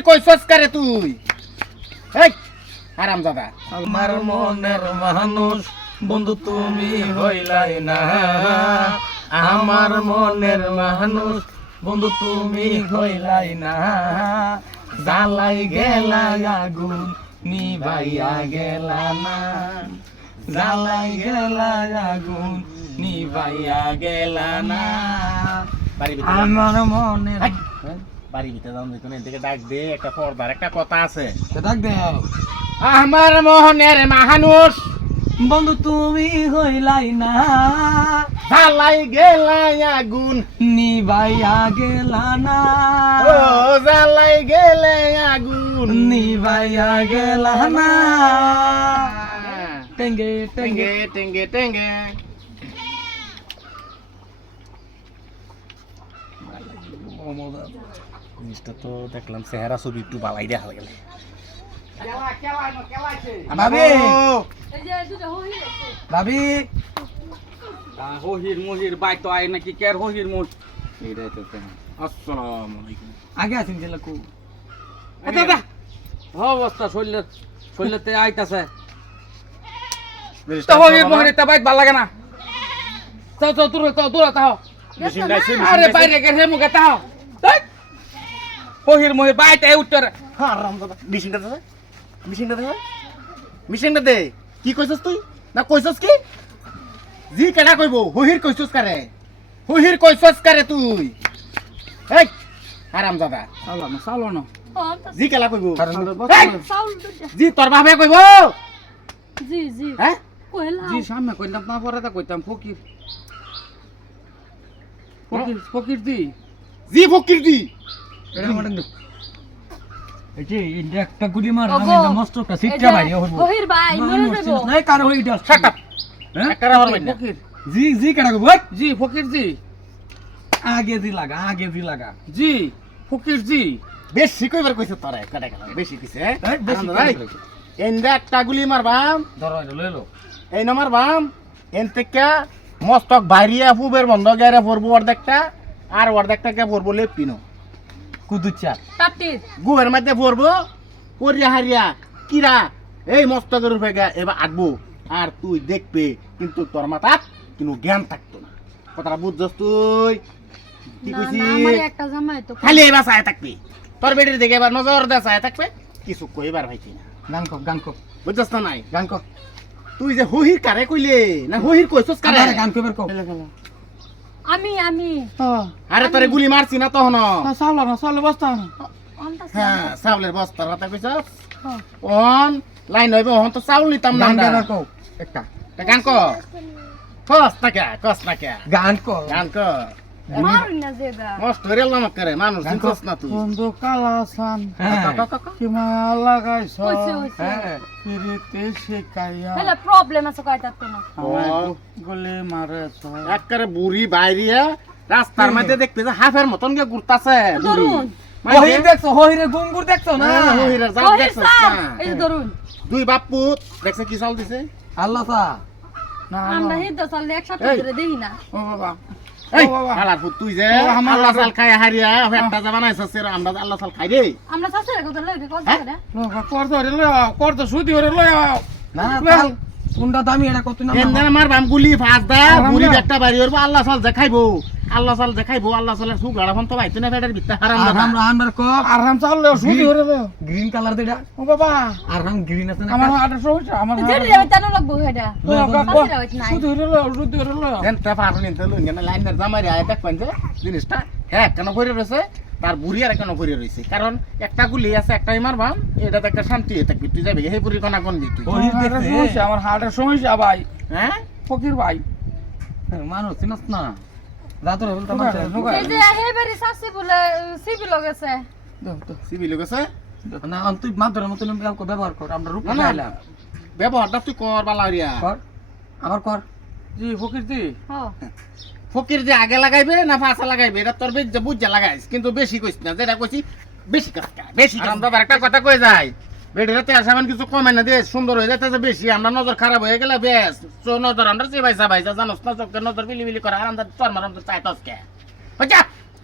হহির কইছস কারে তুই? এই আরাম দাদা আমার মনের মানুষ বন্ধু তুমি হইলাই না। আমার মনের মানুষ বন্ধু তুমি হইলাই না। জ্বালাই গেলা আগুন নিভাইয়া গেলা না। জ্বালাই গেলা আগুন নিভাইয়া গেলা না। আমার মনের বাড়ি ভিতরে যাও দেখুন এদিকে ডাক দে একটা পর্দার একটা কথা আছে। ডাক দেও আমার মোহনের মানুষ বন্ধু তুমি হইলাই না। জ্বালাই গেলাই আগুন নিভাইয়া গেলা না ও জ্বালাই গেলে আগুন নিভাইয়া গেলা না টেঙ্গে। টেঙ্গে টেঙ্গে টেঙ্গে। জিনিসটা তো দেখলাম চেহারা ছবি একটু বালাই দেখা গেলে। ভাবি! ভাবি! হহির মহির বাই তো আয় নাকি কের হহির মহ এইটাই তো তেমন। আলাইকুম। আগে আছেন আচ্ছা দা অবস্থা শরীরের শরীরেতে আইতাছে। তো হহির মহির তা বাইত ভালো লাগে না। চাও চাও দূরে মেশিন মেশিন আরে বাইরে গেছে মুখে তাও হহির মহির বাইতে উত্তর হ্যাঁ, রামদাদা, মেশিনটা দে মেশিনটা দে মেশিনটা দে। কি কইছস তুই? না কইছস কি? জি কেডা কইব? হহির কইছস কারে? হহির কইছস কারে তুই? এই আরাম দাদা। চালো না চালো না। জি কেলা কইব? জি তোর বাপে কইব? জি জি। হ্যাঁ? কইলাম। জি সামনে কইতাম না পরে তা কইতাম ফকির। ফকির ফকির জি এটা ইন্ডিয়া একটা গুলি মার আমি এটা সিটটা বাইরে হইব ভাই মরে যাব। নাই কার হই এটা শাট আপ হ্যাঁ একটা রাবার বাইনা ফকির। জি জি কেডা কইব জি ফকির জি আগে দি লাগা আগে দি লাগা। জি ফকির জি বেশি কইবার কইছ তোরে কেডা কেলা বেশি কইছে এই বেশি আরাম দাদা, একটা গুলি মারবাম। ধরো এটা লই লো এই নম্বর বাম এন থেকে মস্তক বাইরিয়া ফুবের বন্ধ গেরে পড়ব অর্ধেকটা আর অর্ধেকটাকে পড়ব লেপিনো। টাটির গুহের মধ্যে পড়ব পরিয়া হারিয়া কিরা এই মস্তকের উপরে গা- এবার আঁকবো। আর তুই দেখবে কিন্তু তোর মাথাত কিন্তু জ্ঞান থাকতো না। কথাটা বুঝছস তুই? কি কইছি না একটা জামাই তো। খালি এবার চায় থাকবি। তোর বেটির দিকে এবার নজর দে চায় থাকবে। কিছু কইবার ভাইছি না। গান কর গান কর বুঝছস না নাই? গান কর তুই যে হহির কারে কইলে? না হহির কইছস কারে? গান কইবার কর আমি আমি। আরে তোরে গুলি মারছি না তখন চালো না চালো বস্তা না হ্যাঁ চাউলের বস্তার কথা কইছ হ্যাঁ। অন লাইন হইবে অন তো চাউল নিতাম না গান কর একটা গান কর কস না কে কস না কে। গান কর গান না যেদা মস্ত হইরে লামক করে মানুষ চিনছস না তুই বন্ধু কালাসান হ্যাঁ। ক, মায়া লাগাইছ? হ্যাঁ ফিরিতে শিখাইয়া। হেলা প্রবলেম আছে কয়টা তো না। আমায় ও। গু- গুলি মারেছ। একবারে বুড়ি বাইরিয়া রাস্তার মধ্যে দেখবে যে হাফের মতন গিয়ে ঘুরতাছে বুড়ি। হহির দেখছ গুঙ্গুর দেখছ না? হ্যাঁ, জাত বহির না? এই ধরুন। দুই বাপ পুত দেখছে কি চাল দিছে? আল্লাহ তা। না আমরা হিদ্দ চাললে একসাথে ধরে না। ও বাবা। তুই যে। আল্লাহ। খাই হারিয়া একটা যা বানাইছস এর আমরা আল্লাহ চাল খাই রে আমরা কথা হ্যাঁ? করে লোকা কর ধরে লই কর তো সুদি ধরে লই না না তাল কোনটা দামি এটা কত না এন্দান আমার বাম গুলি ফাঁস দা আরাম দা। একটা বাড়ি ওর আল্লাহ চাল যে খাইবো আল্লাহ চাল যে খাইবো আল্লাহ চালের সুখ লাড়া ফোন তো বাইতে না ফেটার ভিতরে হারাম আমরা আনবার কপ। আরাম চাললে সুদি ধরে লই গ্রিন কালার দিটা ও বাবা। আর রাম গ্রিন আছে না আমার হইছে আমার যেটা যাবে তানো লাগবো হেডা শাশুড়ি হইছে নাই সুদি ধরে লই সুদি ধরে লই এনতে পারো নিতে লুন কেন লাইনের জামাই আয় জিনিসটা হ্যাঁ কেন রয়েছে? তার বুড়ি আর কেন পরে রয়েছে। কারণ একটা গুলি আছে একটা একটাই মারবাম এটাতে একটা শান্তি হয়ে থাকবি তুই যাবি সেই বুড়ি কোনা কোন তুই। আমার হার্টের সমস্যা ভাই। হ্যাঁ? ফকির ভাই। মানুষ চিনস না। দাদর বলতে ঢুকা, ঢুকা। এই যে হেবেরি শাশি বলে সিবি লগেছে দাও, দাও। না তুই মাদর মতন অল্প ব্যবহার কর আমরা রূপ না, না। ব্যবহারটা তুই কর বালারিয়া। কর আবার কর। জি ফকির জি। হ্যাঁ। ফকির যে আগে লাগাইবে না ফাঁসা লাগাইবে এটা তোর বেশ বুঝা লাগাইস। কিন্তু বেশি কইস না যেটা কইছি বেশি কাজ কর, বেশি কাজ আমরা একটা কথা কই যায় বেটিরা তেল সাবান কিছু কমে না দে সুন্দর হয়ে যাইতেছে বেশি আমরা নজর খারাপ হয়ে গেলে বেশ চো নজর আমরা চেবাইসা ভাইসা জানোস না চোখে নজর বিলি বিলি করে আর আমরা তোর মারাম তো চাইতস কে হইছা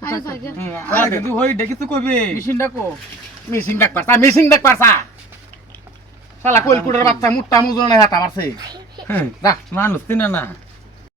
আই সাইকে আরে কিন্তু হই দেখি তো কইবে মেশিন ডাকো মেশিন ডাক পারছা মেশিন ডাক পারছা শালা কোলকুটের বাচ্চা মুট্টা মুজুর না হাত আমারছে। হ্যাঁ, যা। মানুষ চিনে না।